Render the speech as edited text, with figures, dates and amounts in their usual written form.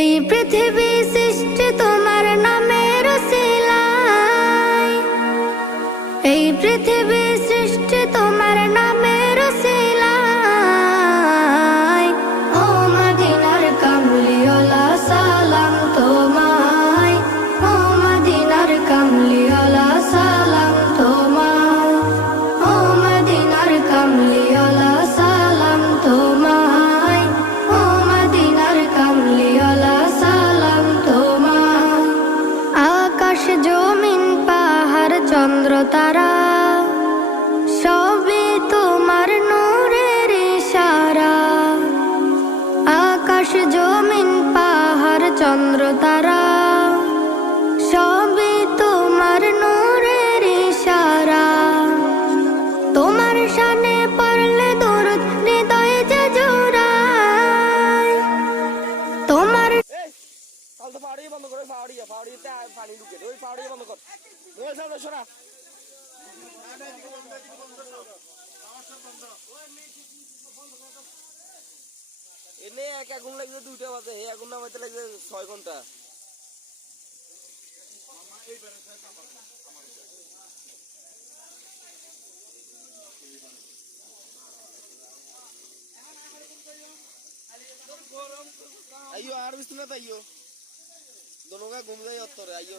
এই পৃথিবী সৃষ্টি তোমার নামের উসিলায়, এই পৃথিবী সৃষ্টি তোমার নামের উসিলায়। ও মদিনার কামলিওয়ালা সালাম তোমায়, ও মদিনার কামলিওয়ালা সালাম তোমায়, ও মদিনার কামলিওয়ালা সালাম তোমায়, ও মদিনার কামলিওয়ালা সালাম তোমায়। আকাশ জমিন পাহাড় চন্দ্র তারা সবই তোমার নূরের ইশারা। আকাশ জমিন পাহাড় চন্দ্র তারা সবই তোমার নূরের ইশারা। তোমার শানে পড়লে দরুদ হৃদয়ে যে জোড়ায়, তোমার তো পাহাড়ি বন্ধ করে পাহাড়িতে পানি ঢুকে ওই পাহাড়ি বন্ধ কর শোনা এনে এক আগুন লাগবে 2টা বাজে, এই আগুন নামাইতে লাগবে 6 ঘন্টা। आइयो आर बिस्तर ना आइयो दोनों का घूम जाइए उत्तर आइयो।